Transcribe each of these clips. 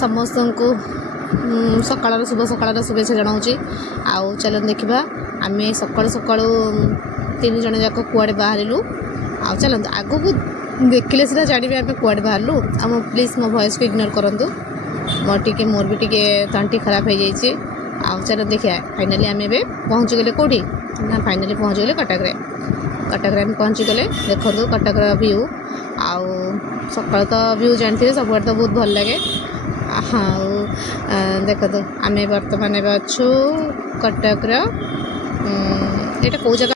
समस्त को सकाळ शुभ सकाळ शुभेच्छा जनाऊँगी। आउ चल देखा आम सका सका 3 जन जाक कुआड़े बाहरलु। आउ चलते आग को देखिले सीधा जानवे आम कुआड़े बाहरलु। आम प्लीज मो वॉइस को इग्नोर करूँ। मोर भी टी तंटी खराब हो जाए। आउ चल देखिए फाइनाली आम ए पहुँची गले कौटी ना फाइनाली पहुँची गले कटक आम पहुँची गले। देखो कटक व्यू आउ सकाल तो व्यू जानते सब तो बहुत भल लगे। हाँ देख तो आम बर्तमान अच्छु कटक ये कौ जगह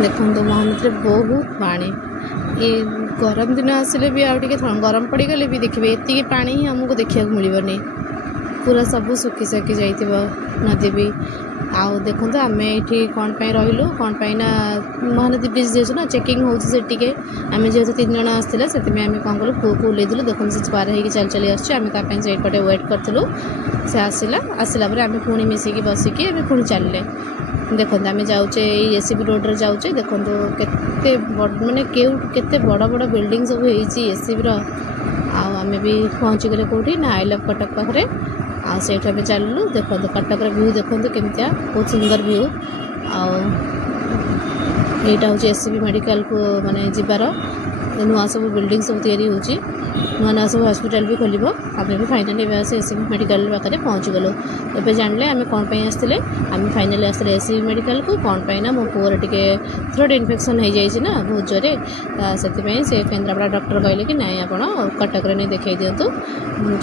देखो महामती बहुत पानी ये गरम दिन आसिले भी आउ गरम पड़गले भी देखिए ये पानी ही आमको देखा मिलनी पूरा सब सुखी साखी जा नदी भी। आउ देखो आम ये कौन रही कौन ना महानदी ब्रिज जेहू ना चेकिंग होटे आम जेहतु 3 जन आसला से आम कौन कलु पुआ को ओल्लैलु। देखो से पार हो चल चली आसमें से वेट करूँ से आसला आम पुणी मिसिकी बसिकी आम पुणी चलले। देखो आम जाऊे एसीबी रोड रे जाऊे देखो केते माने केते बड़ बड़ बिल्डिंग सब होती एसीबी आम भी पहुँची गले कौटी ना आई लव कटक पाखे आठ चलू। देखो कटक व्यू देखो केमतिया बहुत सुंदर व्यू। आईटा हूँ एसीबी मेडिकल को माने जीवार नुआ सब बिल्डिंग सब तैयारी होची नुआ नुआ सब हॉस्पिटल भी खोल आम भी फाइनाली एसीबी मेडिकल पाखे पहुँची गलु। एवं जानले आम कौन आसते आम फाइनाली आसते एसीबी मेडिकल को कौन ना मो पुअर टे थ्रोट इन्फेक्शन हो जाए ना बहुत जोरे से केन्द्रापड़ा डॉक्टर कहले कि नाई आप कटक नहीं देखा दिंतु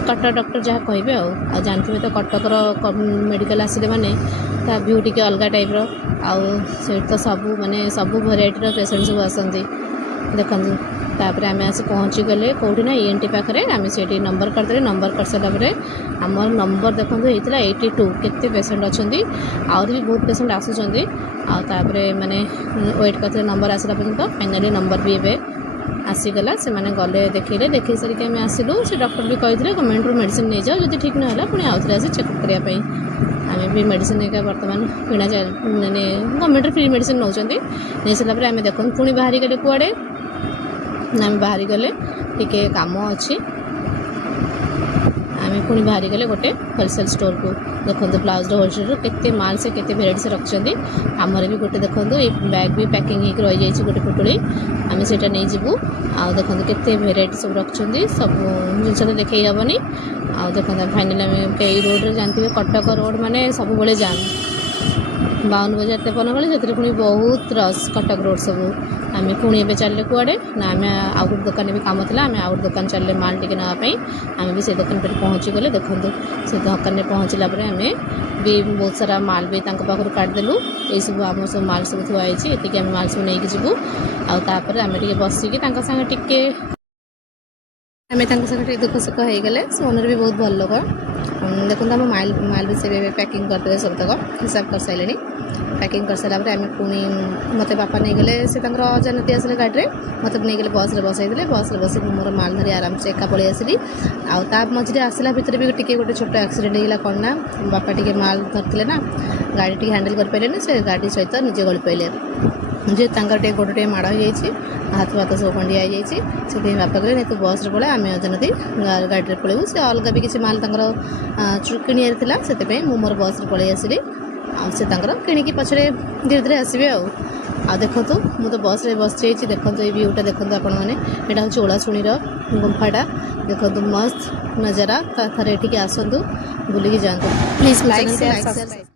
कटक डॉक्टर जहाँ कहे आ जानते तो कटकर मेडिकल आसिले माने ता व्यू टी अलग टाइप से तो सब माने सब भेराइटर पेसेंट सब आसती। देखु तापर आम आसी पहुँची गले कौटी ना ENT पाखे आम से नंबर करदे नंबर कर सारापर आम नंबर देखो होता 82 केते पेसेंट अच्छा आहरी भी बहुत पेसेंट आसुँच आपर माने वेट करते नंबर आसला पर्यंत फाइनाली नंबर भी ए आसीगला से मैंने गले देखले देख सारिक आम आसलु से डॉक्टर भी कहते गवर्नमेंट रू मेडिसिन नहीं जाओ जब ठीक ना पुणी आउ थे आसी चेकअप करने आम भी मेडिसिन एक बर्तमान किना माने गवर्नमेंट फ्री मेडिसिन नौ नहीं सारापर आम देखो पुणी बाहरी गले कुआड़े आम बाहरी गले टिके काम अच्छी आम पुणी बाहरी गले गोटे होलसेल स्टोर को। देखो ब्लाउज होलसेल केते माल से केते भेराइटी से रखते आमर भी गोटे देखो ये बैग भी पैकिंग हो रही जाइए गोटे पुटुड़ी आम से नहीं जीवु। आ देखो केते भेराइटी सब रखते सब जिनस तो देखी हेनी। आ देखो फाइनाली आम रोड रे जानते कटक रोड माने सब बड़े जाम 52 बजार 53 गले से पुणी बहुत रस कटक रोड सब आम पुणी ए चलले कुआड़े ना आम आउ गोटे दुकान भी कम था आम आउ गोटे दुकान चलले माल टे नापी आम भी से दुकान पर पहुँची गले। देखो से दुकान में पहुँचला आम भी बहुत सारा माल भी पाखर काटिदेलु ये सब आम सब माल सब थुआई ये आम माल सब नहीं जीवु आपर आम टे बसिकी सागे टिके आम सागे दुख सुख हो गले से ओनर भी बहुत भल लोक। देखो आम माल भी से पैकिंग करदे सब तक हिसाब कर सारे पैकिंग कर सारापर आम पुणी मत बापा नहीं गले से अजानती आसले गाड़ी में मत नहीं गले बस बसई बस बस मोर माल धरी आराम से एका पलि आसली आ मझे आसला भितर भी टी गोटे छोट एक्सीडेंट होगा कौन ना बापा टी माल धरते ना गाड़ी टी हैंडल कर पारे से गाड़ी सहित निजे गली पाइले जे टे गोड़ टे माड़ हो जाए हाथ भात सब खंडिया हो जाए से बापा कहले नहीं तू बस पड़े आम अजनती गाड़ी में पलू से अलग भी किसी माल किणियार से मोर बस पलि आसली से किणिकी पछरे धीरे धीरे आसबे आ देखो मुझे बस रे बस जाइए। देखो ये व्यूटा देखो आपण मैंने यहाँ हूँ ओलाशुणीर गुंफाटा देखो मस्त नजारा थे ये आसतु बुलिकी जातु प्लीज लाइक।